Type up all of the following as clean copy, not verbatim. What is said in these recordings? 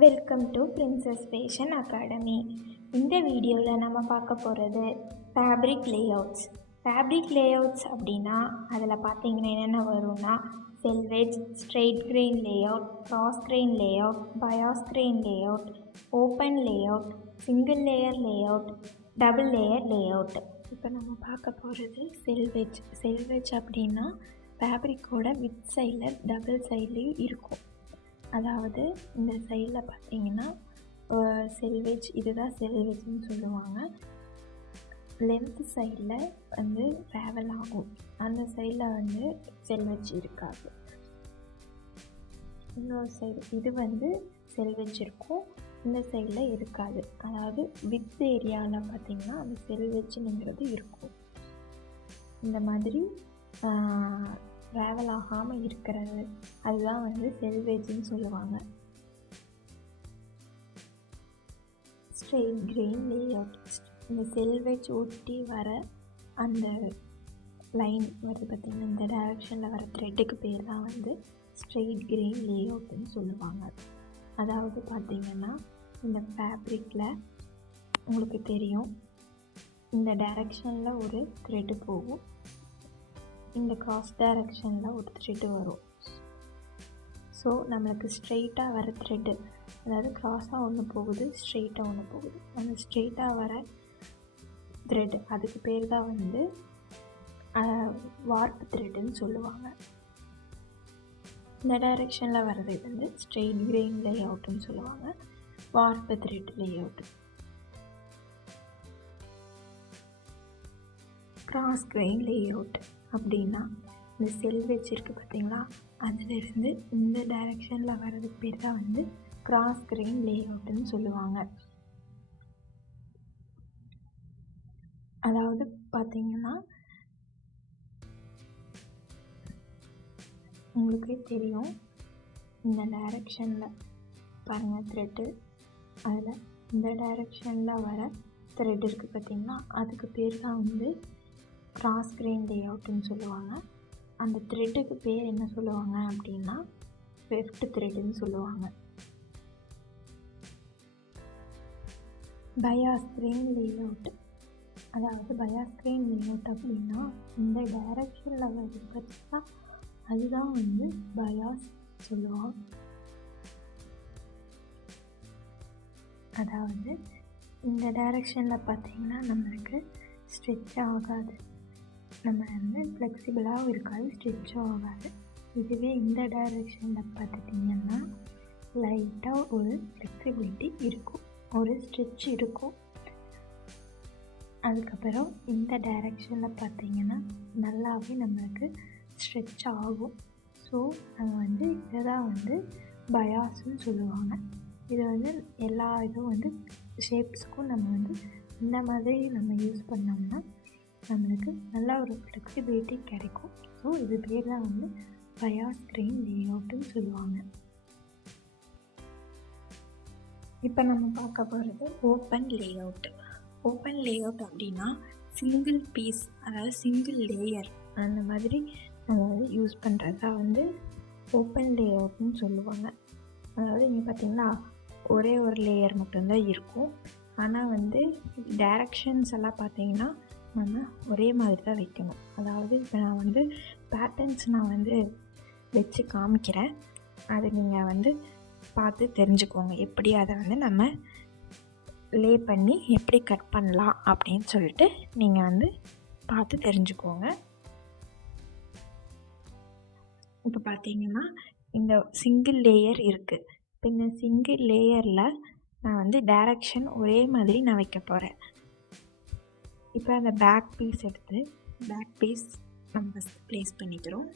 Welcome to princess fashion academy. இந்த வீடியோவில் நம்ம பார்க்க போகிறது ஃபேப்ரிக் லேஅவுட்ஸ். ஃபேப்ரிக் லேஅவுட்ஸ் அப்படின்னா அதில் பார்த்தீங்கன்னா என்னென்ன வரும்னா selvage, straight grain layout, cross grain layout, bias grain layout, open layout, single layer layout, double layer layout. இப்போ நம்ம பார்க்க போகிறது செல்வேஜ். செல்வேஜ் அப்படின்னா ஃபேப்ரிக்கோட வித் சைடில் டபுள் சைட்லேயும் இருக்கும். அதாவது இந்த சைடில் பார்த்தீங்கன்னா செல்வேஜ், இதுதான் செல்வேஜ்னு சொல்லுவாங்க. லென்த் சைடில் வந்து ட்ராவல் ஆகும், அந்த சைடில் வந்து செல்வேஜ் இருக்காது. இன்னொரு சைடு இது வந்து செல்வேஜ் இருக்கும், இந்த சைடில் இருக்காது. அதாவது வித் ஏரியாவில் பார்த்திங்கன்னா அந்த செல்வேஜ்னுங்கிறது இருக்கும். இந்த மாதிரி ட்ராவல் ஆகாமல் இருக்கிறது அதுதான் வந்து செல்வேஜ்னு சொல்லுவாங்க. ஸ்ட்ரெயிட் கிரெயின் லேஅவுட், இந்த செல்வேஜ் ஒட்டி வர அந்த லைன் வருது பார்த்திங்கன்னா, இந்த டைரக்ஷனில் வர த்ரெட்டுக்கு பேர் தான் வந்து ஸ்ட்ரெயிட் கிரெயின் லேஅவுட்னு சொல்லுவாங்க. அதாவது பார்த்திங்கன்னா இந்த ஃபேப்ரிக்கில் உங்களுக்கு தெரியும், இந்த டைரக்ஷனில் ஒரு த்ரெட்டு போகும், இந்த கிராஸ் டைரக்ஷனில் ஒரு த்ரெட்டு வரும். ஸோ நம்மளுக்கு ஸ்ட்ரெயிட்டாக வர த்ரெட்டு, அதாவது கிராஸாக ஒன்று போகுது, ஸ்ட்ரெயிட்டாக ஒன்று போகுது, அந்த ஸ்ட்ரெயிட்டாக வர த்ரெட் அதுக்கு பேர் தான் வந்து வார்ப் த்ரெட்டுன்னு சொல்லுவாங்க. இந்த டைரக்ஷனில் வர்றது வந்து ஸ்ட்ரெயிட் கிரெயின் லேஅவுட்னு சொல்லுவாங்க, warp thread layout. Cross grain layout அப்படின்னா இந்த செல்வேஜ் இருக்குது பார்த்தீங்களா, அதிலிருந்து இந்த டைரக்ஷனில் வர்றதுக்கு பேர் தான் வந்து கிராஸ் கிரெயின் லேஅவுட்னு சொல்லுவாங்க. அதாவது பார்த்தீங்கன்னா உங்களுக்கே தெரியும், இந்த டைரக்ஷனில் பாருங்கள் த்ரெட்டு, அதில் இந்த டைரக்ஷனில் வர த்ரெட் இருக்குது பார்த்திங்கன்னா, அதுக்கு பேர் தான் வந்து கிராஸ் கிரெயின் லேஅவுட்னு சொல்லுவாங்க. அந்த த்ரெட்டுக்கு பேர் என்ன சொல்லுவாங்க அப்படின்னா வெஃப்ட் த்ரெட்டுன்னு சொல்லுவாங்க. பயாஸ் கிரெயின் லேஅவுட், அதாவது பயாஸ் கிரெயின் லேஅவுட் அப்படின்னா இந்த டைரக்ஷனில் வருது பார்த்தீங்கன்னா அதுதான் வந்து பயாஸ் சொல்லுவாங்க. அதாவது இந்த டைரக்ஷனில் பார்த்தீங்கன்னா நம்மளுக்கு ஸ்ட்ரெச் ஆகாது, நம்ம வந்து ஃப்ளெக்சிபிளாகவும் இருக்காது, ஸ்ட்ரெச்சும் ஆகாது. இதுவே இந்த டைரக்ஷனில் பார்த்துட்டிங்கன்னா லைட்டாக ஒரு ஃப்ளெக்சிபிலிட்டி இருக்கும், ஒரு ஸ்ட்ரெச் இருக்கும். அதுக்கப்புறம் இந்த டைரக்ஷனில் பார்த்திங்கன்னா நல்லாவே நம்மளுக்கு ஸ்ட்ரெச் ஆகும். ஸோ நம்ம வந்து இதை தான் வந்து பயாஸ்ன்னு சொல்லுவாங்க. இது வந்து எல்லா இதுவும் வந்து ஷேப்ஸுக்கும் நம்ம வந்து இந்த மாதிரி நம்ம யூஸ் பண்ணோம்னா நம்மளுக்கு நல்லா ஒரு ஃப்ளெக்சிபிலிட்டி கிடைக்கும். ஸோ இது பேர் தான் வந்து பயாஸ் கிரெயின் லேஅவுட்னு சொல்லுவாங்க. இப்போ நம்ம பார்க்க போகிறது ஓப்பன் லேஅவுட். ஓப்பன் லேஅவுட் அப்படின்னா சிங்கிள் பீஸ், அதாவது சிங்கிள் லேயர் அந்த மாதிரி நம்ம வந்து யூஸ் பண்ணுறதா வந்து ஓப்பன் லேஅவுட்னு சொல்லுவாங்க. அதாவது இங்கே பார்த்திங்கன்னா ஒரே ஒரு லேயர் மட்டும்தான் இருக்கும், ஆனால் வந்து டைரக்ஷன்ஸ் எல்லாம் பார்த்திங்கன்னா நம்ம ஒரே மாதிரி தான் வைக்கணும். அதாவது இப்போ நான் வந்து பேட்டர்ன்ஸ் நான் வந்து வச்சு காமிக்கிறேன், அது நீங்கள் வந்து பார்த்து தெரிஞ்சுக்கோங்க, எப்படி அதை வந்து நம்ம லே பண்ணி எப்படி கட் பண்ணலாம் அப்படின்னு சொல்லிட்டு நீங்கள் வந்து பார்த்து தெரிஞ்சுக்கோங்க. இப்போ பார்த்தீங்கன்னா இந்த சிங்கிள் லேயர் இருக்குது. இப்போ இந்த சிங்கிள் லேயரில் நான் வந்து டைரக்ஷன் ஒரே மாதிரி நான் வைக்க போகிறேன். இப்போ அந்த பேக் பீஸ் எடுத்து பேக் பீஸ் நம்ம ப்ளேஸ் பண்ணிக்கிறோம்.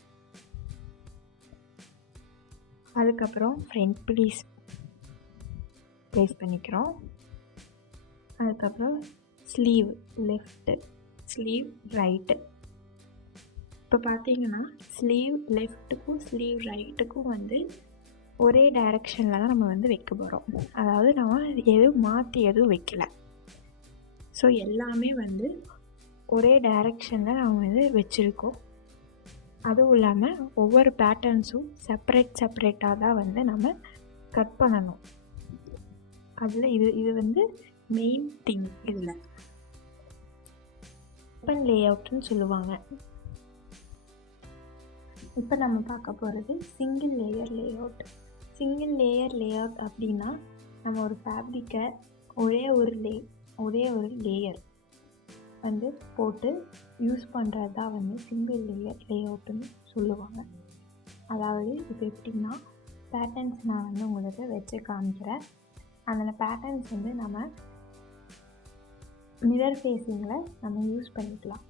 அதுக்கப்புறம் ஃப்ரண்ட் பீஸ் ப்ளேஸ் பண்ணிக்கிறோம். அதுக்கப்புறம் ஸ்லீவ் லெஃப்ட்டு, ஸ்லீவ் ரைட்டு. இப்போ பார்த்தீங்கன்னா ஸ்லீவ் லெஃப்ட்டுக்கும் ஸ்லீவ் ரைட்டுக்கும் வந்து ஒரே டைரக்ஷனில் தான் நம்ம வந்து வைக்க போகிறோம். அதாவது நம்ம எதுவும் மாற்றி எதுவும் வைக்கலை. ஸோ எல்லாமே வந்து ஒரே டைரக்ஷனில் நம்ம வந்து வச்சுருக்கோம். அதுவும் இல்லாமல் ஒவ்வொரு பேட்டர்ன்ஸும் செப்பரேட்டாக தான் வந்து நம்ம கட் பண்ணணும். அதில் இது வந்து மெயின் திங். இதில் ஓப்பன் லே அவுட்னு சொல்லுவாங்க. இப்போ நம்ம பார்க்க போகிறது single layer lay out. Single layer lay out அப்படின்னா நம்ம ஒரு ஃபேப்ரிக்கை ஒரே ஒரு லேயர் வந்து போட்டு யூஸ் பண்ணுறது தான் வந்து சிங்கிள் லேயர் லே அவுட்டுன்னு சொல்லுவாங்க. அதாவது இப்போ எப்படின்னா பேட்டர்ன்ஸ் நான் வந்து உங்களுக்கு வச்சு காமிக்கிறேன். அதில் பேட்டர்ன்ஸ் வந்து நம்ம மிரர் ஃபேஸிங்கில் நம்ம யூஸ் பண்ணிக்கலாம்.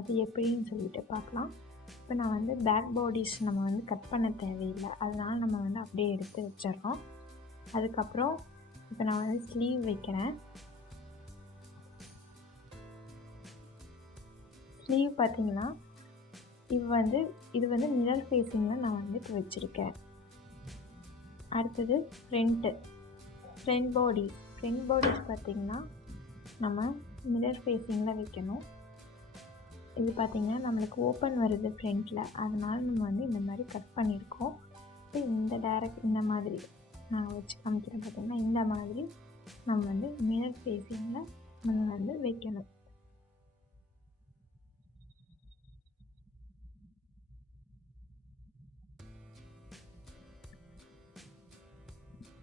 அது எப்படின்னு சொல்லிட்டு பார்க்கலாம். இப்போ நான் வந்து பேக் பாடிஸ் நம்ம வந்து கட் பண்ண தேவையில்லை, அதனால் நம்ம வந்து அப்படியே எடுத்து வச்சிடறோம். அதுக்கப்புறம் இப்போ நான் வந்து ஸ்லீவ் வைக்கிறேன். ஸ்லீவ் பார்த்திங்கன்னா இது வந்து மிரர் ஃபேஸிங்கில் நான் வந்து இப்போ வச்சுருக்கேன். அடுத்தது ஃப்ரண்ட் பாடிஸ் பார்த்திங்கன்னா நம்ம மிரர் ஃபேஸிங்கில் வைக்கணும். இது பார்த்திங்கன்னா நம்மளுக்கு ஓப்பன் வருது ஃப்ரண்ட்டில், அதனால் நம்ம வந்து இந்த மாதிரி கட் பண்ணியிருக்கோம். இப்போ இந்த மாதிரி நான் வச்சு காமிக்கிறேன். பார்த்திங்கன்னா இந்த மாதிரி நம்ம வந்து மிரர் ஃபேஸிங்கில் நம்ம வந்து வைக்கணும்.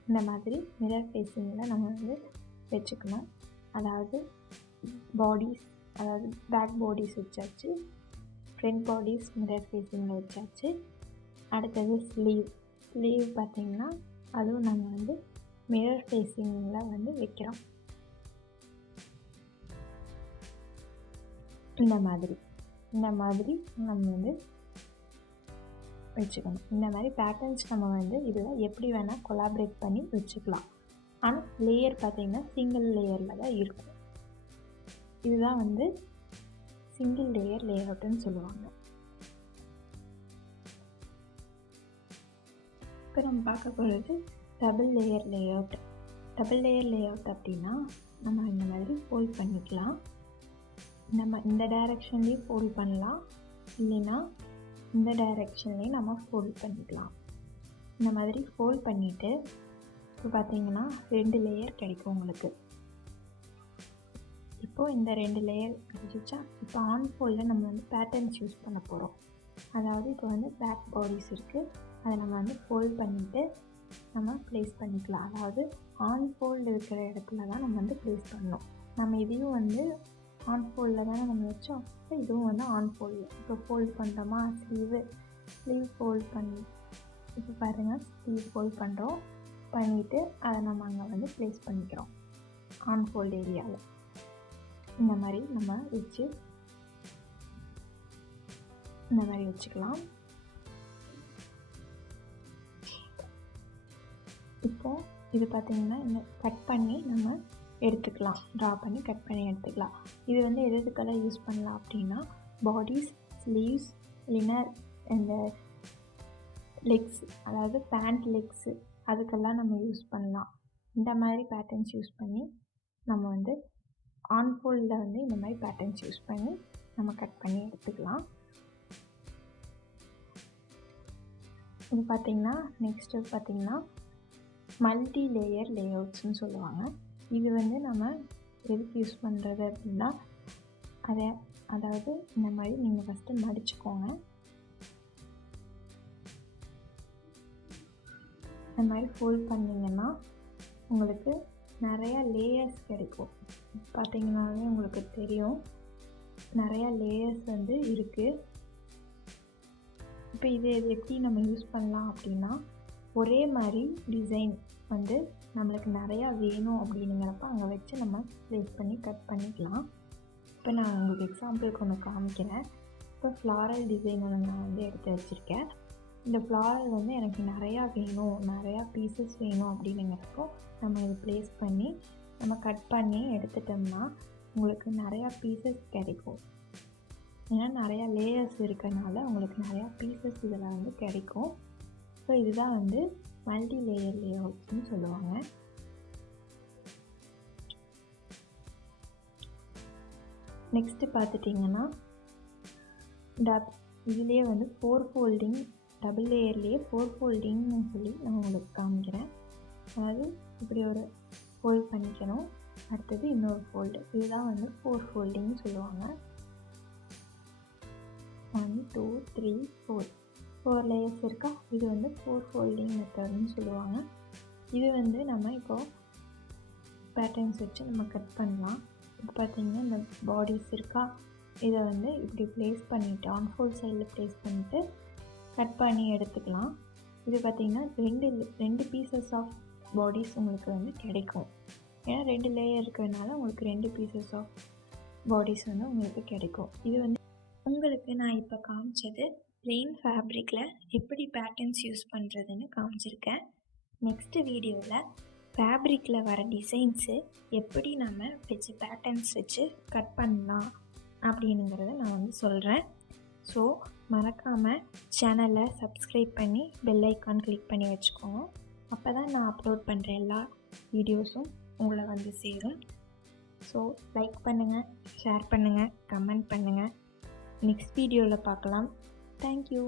இந்த மாதிரி மிரர் ஃபேஸிங்கில் நம்ம வந்து வச்சுக்கணும். அதாவது பேக் பாடிஸ் வச்சாச்சு, ஃப்ரண்ட் பாடிஸ் மிரர் ஃபேஸிங்கில் வச்சாச்சு. அடுத்தது ஸ்லீவ் பார்த்திங்கன்னா அதுவும் நம்ம வந்து மிரர் ஃபேஸிங்கில் வந்து வைக்கிறோம். இந்த மாதிரி நம்ம வந்து வச்சுக்கணும். இந்த மாதிரி பேட்டர்ன்ஸ் நம்ம வந்து இதில் எப்படி வேணால் கொலாபரேட் பண்ணி வச்சுக்கலாம். ஆனால் லேயர் பார்த்திங்கன்னா சிங்கிள் லேயரில் தான் இருக்கும். இதுதான் வந்து சிங்கிள் லேயர் லே அவுட்டுன்னு சொல்லுவாங்க. இப்போ நம்ம பார்க்க போகிறது double layer lay out. Double layer lay out அப்படின்னா நம்ம இந்த மாதிரி ஃபோல்ட் பண்ணிக்கலாம். நம்ம இந்த டைரெக்ஷன்லேயும் ஃபோல்ட் பண்ணலாம், இல்லைன்னா இந்த டைரெக்ஷன்லேயும் நம்ம ஃபோல்ட் பண்ணிக்கலாம். இந்த மாதிரி ஃபோல்ட் பண்ணிவிட்டு இப்போ பார்த்திங்கன்னா 2 லேயர் கிடைக்கும் உங்களுக்கு. இப்போது இந்த 2 லேயர் கிடைச்சிச்சா, இப்போ ஆன் ஃபோல்டில் நம்ம வந்து பேட்டர்ன்ஸ் யூஸ் பண்ண போகிறோம். அதாவது இப்போ வந்து பேக் பாடிஸ் இருக்குது, அதை நம்ம வந்து ஃபோல்ட் பண்ணிவிட்டு நம்ம ப்ளேஸ் பண்ணிக்கலாம். அதாவது ஆன் ஃபோல்டு இருக்கிற இடத்துல தான் நம்ம வந்து ப்ளேஸ் பண்ணணும். நம்ம இதையும் வந்து ஆன் ஃபோல்டில் தானே நம்ம வச்சோம், இப்போ இதுவும் வந்து ஆன் ஃபோல்டு. இப்போ ஃபோல்ட் பண்ணுறோமா, ஸ்லீவ் ஃபோல்ட் பண்ணி இப்போ பாருங்கள் ஸ்லீவ் ஃபோல்ட் பண்ணுறோம். பண்ணிவிட்டு அதை நம்ம அங்கே வந்து ப்ளேஸ் பண்ணிக்கிறோம் ஆன் ஃபோல்டு ஏரியாவில். இந்த மாதிரி நம்ம வச்சுக்கலாம். இப்போது இது பார்த்திங்கன்னா இந்த கட் பண்ணி நம்ம எடுத்துக்கலாம், ட்ரா பண்ணி கட் பண்ணி எடுத்துக்கலாம். இது வந்து எதுக்கெல்லாம் யூஸ் பண்ணலாம் அப்படின்னா பாடிஸ், ஸ்லீவ்ஸ், இல்லைன்னா இந்த லெக்ஸ், அதாவது பேண்ட் லெக்ஸு, அதுக்கெல்லாம் நம்ம யூஸ் பண்ணலாம். இந்த மாதிரி பேட்டர்ன்ஸ் யூஸ் பண்ணி நம்ம வந்து ஆன் ஃபோல்டில் வந்து இந்த மாதிரி பேட்டர்ன்ஸ் யூஸ் பண்ணி நம்ம கட் பண்ணி எடுத்துக்கலாம். இது பார்த்திங்கன்னா நெக்ஸ்ட்டு பார்த்திங்கன்னா மல்டி லேயர் லே அவுட்ஸ்னு சொல்லுவாங்க. இது வந்து நம்ம எதுக்கு யூஸ் பண்ணுறது அப்படின்னா அதாவது இந்த மாதிரி நீங்கள் ஃபஸ்ட்டு மடிச்சுக்கோங்க. இந்த மாதிரி ஃபோல்ட் பண்ணிங்கன்னா உங்களுக்கு நிறையா லேயர்ஸ் கிடைக்கும். பார்த்திங்கனாலே உங்களுக்கு தெரியும், நிறையா லேயர்ஸ் வந்து இருக்குது. இப்போ இது எப்படி நம்ம யூஸ் பண்ணலாம் அப்படின்னா ஒரே மாதிரி டிசைன் வந்து நம்மளுக்கு நிறையா வேணும் அப்படிங்கிறப்ப அங்கே வச்சு நம்ம ப்ளேஸ் பண்ணி கட் பண்ணிக்கலாம். இப்போ நான் உங்களுக்கு எக்ஸாம்பிளுக்கு ஒன்று காமிக்கிறேன். இப்போ ஃப்ளாரல் டிசைன் ஒன்று நான் வந்து எடுத்து வச்சுருக்கேன். இந்த ஃப்ளாரல் வந்து எனக்கு நிறையா வேணும், நிறையா பீசஸ் வேணும் அப்படிங்கிறப்போ நம்ம இது ப்ளேஸ் பண்ணி நம்ம கட் பண்ணி எடுத்துட்டோம்னா உங்களுக்கு நிறையா பீசஸ் கிடைக்கும். ஏன்னா நிறையா லேயர்ஸ் இருக்கனால உங்களுக்கு நிறையா பீசஸ் இதில் வந்து கிடைக்கும். ஸோ இதுதான் வந்து மல்டி லேயர் லே அவுட்ஸ்னு சொல்லுவாங்க. நெக்ஸ்ட்டு பார்த்துட்டிங்கன்னா இதுலேயே வந்து 4 ஃபோல்டிங், டபுள் லேயர்லேயே 4 ஃபோல்டிங்னு சொல்லி நான் உங்களுக்கு காமிக்கிறேன். அதாவது இப்படி ஒரு ஃபோல்ட் பண்ணிக்கணும். அடுத்தது இன்னொரு ஃபோல்டு. இதுதான் வந்து 4 ஃபோல்டிங்னு சொல்லுவாங்க. 1 2 3 4 4 லேயர்ஸ் இருக்கா? இது வந்து 4 ஃபோல்டிங் மெத்தட்னு சொல்லுவாங்க. இது வந்து நம்ம இப்போது பேட்டர்ன்ஸ் வச்சு நம்ம கட் பண்ணலாம். இப்போ பார்த்திங்கன்னா இந்த பாடிஸ் இருக்கா, இதை வந்து இப்படி ப்ளேஸ் பண்ணிவிட்டு ஆன்ஃபோல்ட் சைடில் ப்ளேஸ் பண்ணிவிட்டு கட் பண்ணி எடுத்துக்கலாம். இது பார்த்திங்கன்னா ரெண்டு பீசஸ் ஆஃப் பாடிஸ் உங்களுக்கு வந்து கிடைக்கும். ஏன்னா 2 லேயர் இருக்கிறதுனால உங்களுக்கு 2 பீசஸ் ஆஃப் பாடிஸ் வந்து உங்களுக்கு கிடைக்கும். இது வந்து உங்களுக்கு நான் இப்போ காமிச்சது ப்ளெயின் ஃபேப்ரிக்கில் எப்படி பேட்டர்ன்ஸ் யூஸ் பண்ணுறதுன்னு காமிச்சிருக்கேன். நெக்ஸ்ட்டு வீடியோவில் ஃபேப்ரிக்கில் வர டிசைன்ஸு எப்படி நம்ம வச்சு பேட்டர்ன்ஸ் வச்சு கட் பண்ணலாம் அப்படிங்கிறத நான் வந்து சொல்கிறேன். ஸோ மறக்காமல் சேனலை சப்ஸ்கிரைப் பண்ணி பெல் ஐக்கான் கிளிக் பண்ணி வச்சுக்கோங்க. அப்போ தான் நான் அப்லோட் பண்ணுற எல்லா வீடியோஸும் உங்களை வந்து சேரும். ஸோ லைக் பண்ணுங்கள், ஷேர் பண்ணுங்கள், கமெண்ட் பண்ணுங்கள். நெக்ஸ்ட் வீடியோவில் பார்க்கலாம். தேங்க்யூ.